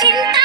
चिंता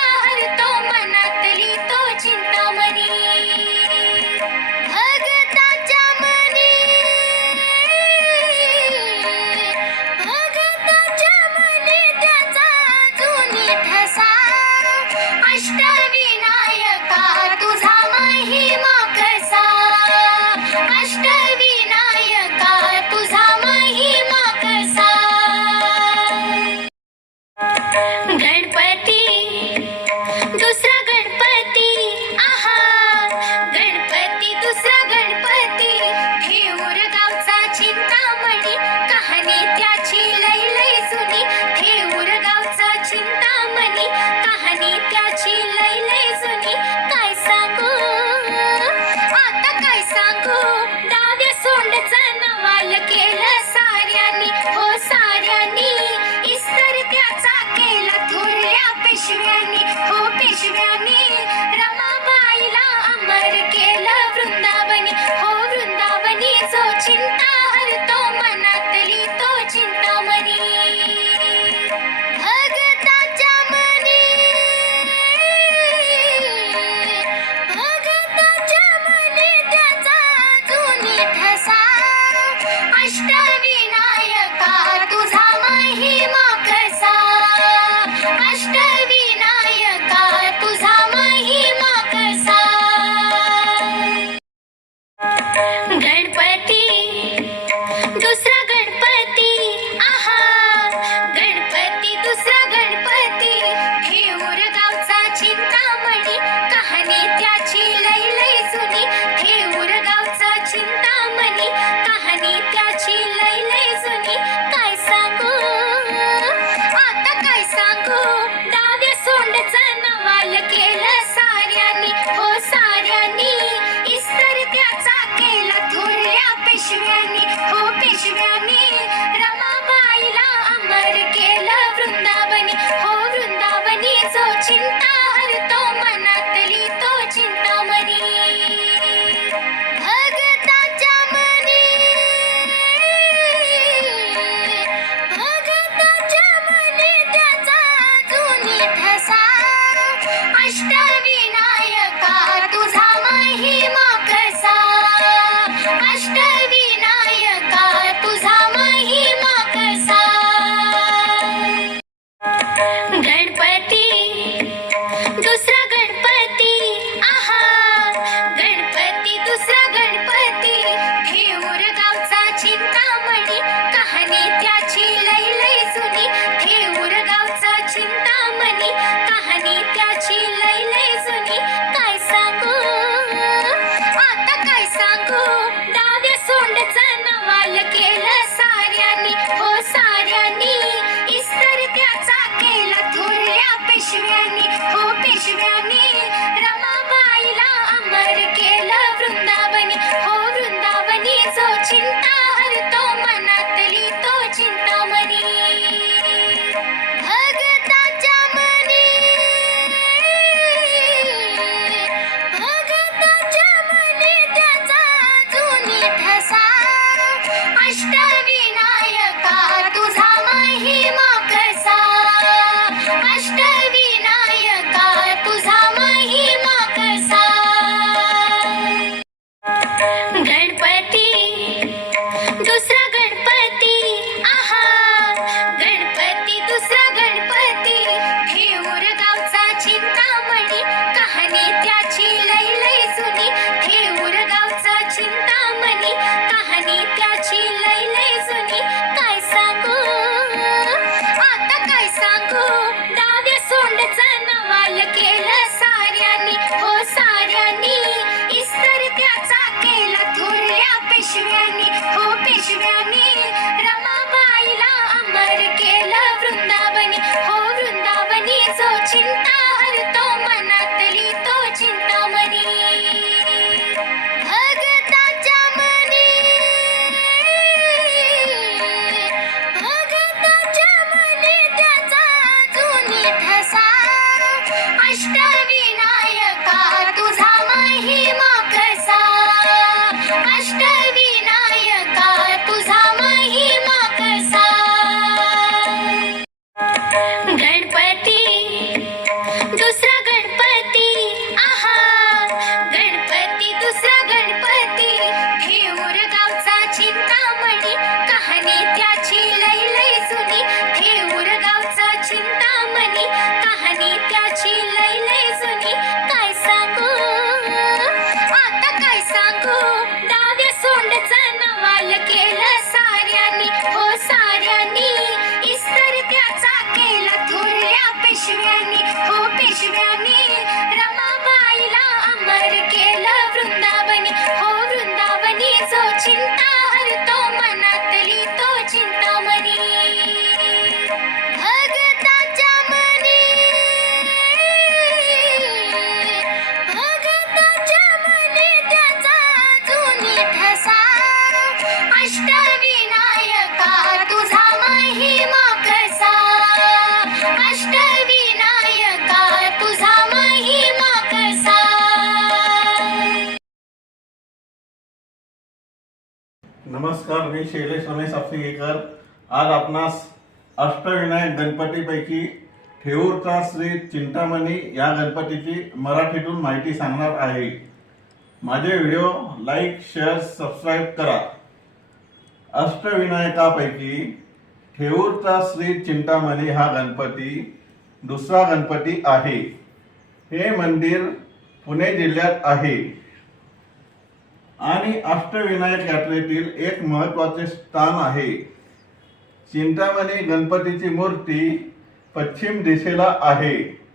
to encontrarás. Amen. Nawal जो नमस्कार मी शैलेश रमेश आफ्रिकेकर आज आपणास अष्टविनायक गणपतीपैकी ठेऊरचा श्री चिंतामणी या गणपतीची मराठीतून माहिती सांगणार आहे. माझे व्हिडिओ लाईक शेअर सबस्क्राईब करा. अष्टविनायकापैकी ठेऊरचा श्री चिंतामणी हा गणपती दुसरा गणपती आहे. हे मंदिर पुणे जिल्ह्यात आहे. आणि अष्टविनायक यात्रेतील एक महत्त्वाचे स्थान आहे. चिंतामणी गणपतीची मूर्ती पश्चिम दिशेला आहे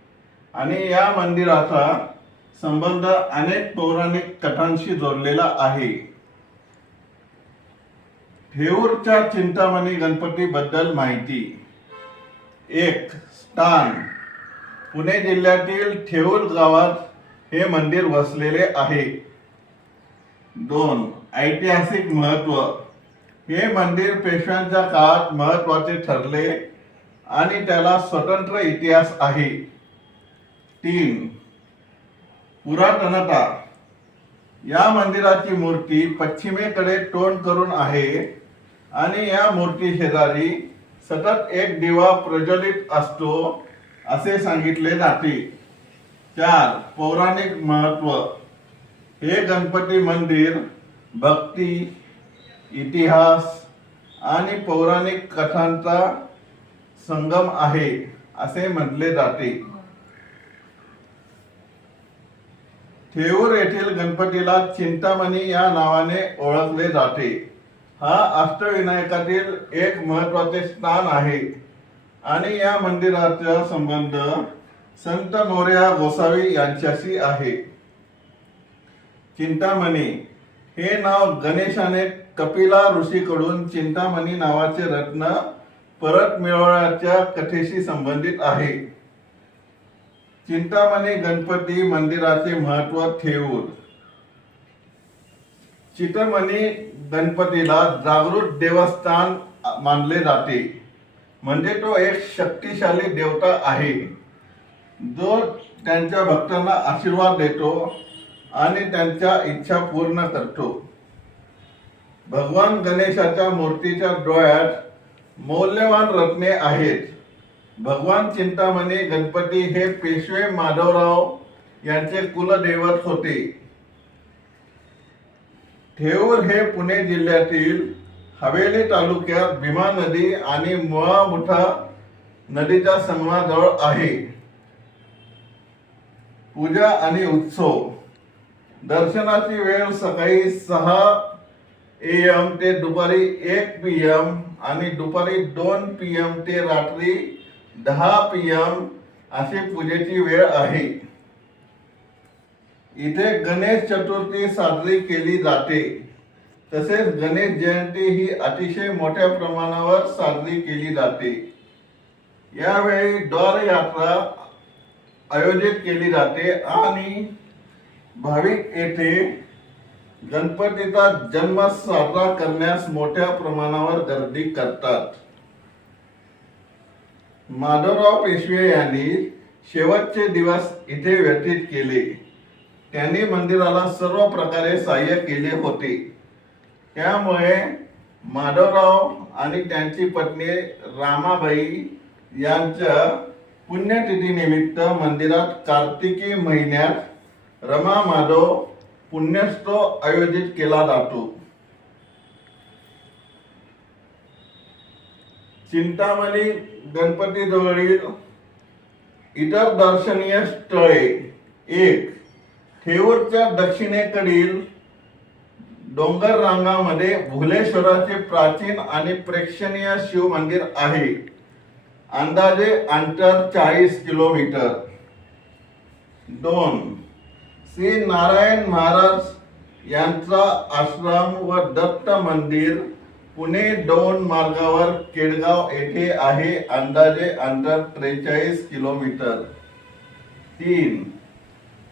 आणि या मंदिराचा संबंध अनेक पौराणिक कथांशी जोडलेला आहे. ठेऊरच्या चिंतामणी गणपतीबद्दल माहिती. एक स्थान. पुणे जिल्ह्यातील ठेऊर गावात हे मंदिर वसलेले आहे. दोन ऐतिहासिक महत्त्व. हे मंदिर पेशव्यांच्या काळात महत्त्वाचे ठरले आणि त्याला स्वतंत्र इतिहास आहे. तीन पुरातनता. या मंदिराची मूर्ती पश्चिमेकडे तोंड करून आहे आणि या मूर्ती शेजारी सतत एक दिवा प्रज्वलित असतो असे सांगितले जाते. चार पौराणिक महत्त्व. हे गणपती मंदिर भक्ती इतिहास आणि पौराणिक कथांचा संगम आहे असे म्हटले जाते. थेऊर येथील गणपतीला चिंतामणी या नावाने ओळखले जाते. हा अष्टविनायकातील एक महत्त्वाचे स्थान आहे. आणि या मंदिराचा संबंध संत मोर्या गोसावी यांच्याशी आहे. चिंतामणी. हे नाव गणेशाने कपिला ऋषीकडून चिंतामणी नावाचे रत्न परत मिळवण्याच्या कथेशी संबंधित आहे. चिंतामणी गणपती मंदिराचे महत्त्व ठेवून. चितमणी गणपतीला जागृत देवस्थान मानले जाते. म्हणजे तो एक शक्तिशाली देवता आहे. जो त्यांच्या भक्तांना आशीर्वाद देतो आणि त्यांच्या इच्छा पूर्ण करतो. भगवान गणेशाच्या मूर्तीच्या डोळ्यात मौल्यवान रत्ने आहेत. भगवान चिंतामणी गणपती हे पेशवे माधवराव यांचे कुलदैवत होते. ठेऊर हे पुणे जिल्ह्यातील हवेली तालुक्यात भीमा नदी आणि मुळा मुठा नदीच्या संगमाजवळ आहे. पूजा आणि उत्सव. दर्शनाची वेळ सकाळी सहा ए एम ते दुपारी एक पी एम आणि दुपारी दोन पी एम ते रात्री दहा पी एम अशी पूजेची वेळ आहे. इथे गणेश चतुर्थी साजरी केली जाते. तसेच गणेश जयंती ही अतिशय मोठ्या प्रमाणावर साजरी केली जाते. यावेळी द्वारयात्रा आयोजित केली जाते आणि भाविक येथे गणपतीचा जन्म साजरा करण्यास मोठ्या प्रमाणावर गर्दी करतात. माधवराव पेशवे यांनी शेवटचे दिवस इथे व्यतीत केले. त्यांनी मंदिराला सर्व प्रकारे सहाय्य केले होते. त्यामुळे माधवराव आणि त्यांची पत्नी रामाबाई यांच्या पुण्यतिथीनिमित्त मंदिरात कार्तिकी महिन्यात रमा माधव पुण्यस्तव आयोजित केला जातो. चिंतामणी गणपतीजवळील इतर दर्शनीय स्थळे एक थेऊरच्या दक्षिणेकडील डोंगर रांगामध्ये भुलेश्वराचे प्राचीन आणि प्रेक्षणीय शिव मंदिर आहे. अंदाजे अंतर चाळीस किलोमीटर. दोन श्री नारायण महाराज यांचा आश्रम व दत्त मंदिर पुणे दोन मार्गावर केडगाव येथे आहे अंदाजे अंतर त्रेचाळीस किलोमीटर. तीन.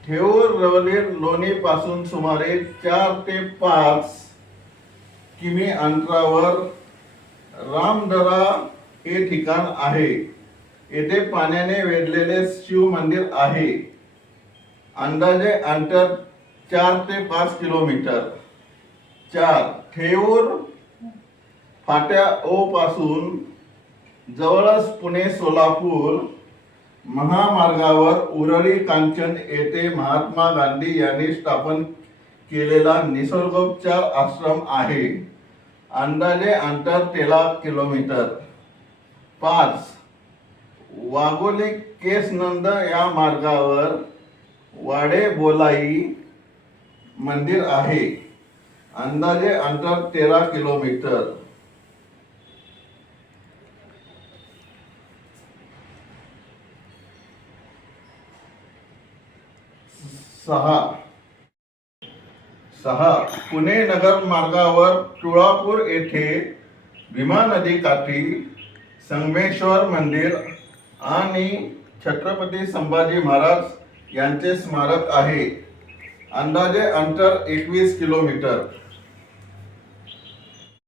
ठेऊर रवलीर लोणी पासून सुमारे चार ते पाच किमी अंतरावर रामदरा हे ठिकाण आहे. येथे पाण्याने वेढलेले शिव मंदिर आहे. अंदाजे अंतर चार ते पाच किलोमीटर. चार ठेऊर फाट्या ओ पासून जवळच पुणे सोलापूर महामार्गावर उरळी कांचन येथे महात्मा गांधी यांनी स्थापन केलेला निसर्गोपचार आश्रम आहे. अंदाजे अंतर तेरा किलोमीटर. पाच वाघोली केसनंद या मार्गावर वाडे बोलाई मंदिर आहे. अंदाजे अंतर तेरा किलोमीटर. सहा. सहा. पुणे नगर मार्गावर तुळापूर येथे भीमा नदी काठी संगमेश्वर मंदिर आणि छत्रपती संभाजी महाराज यांचे स्मारक आहे. अंदाजे अंतर एकवीस किलोमीटर.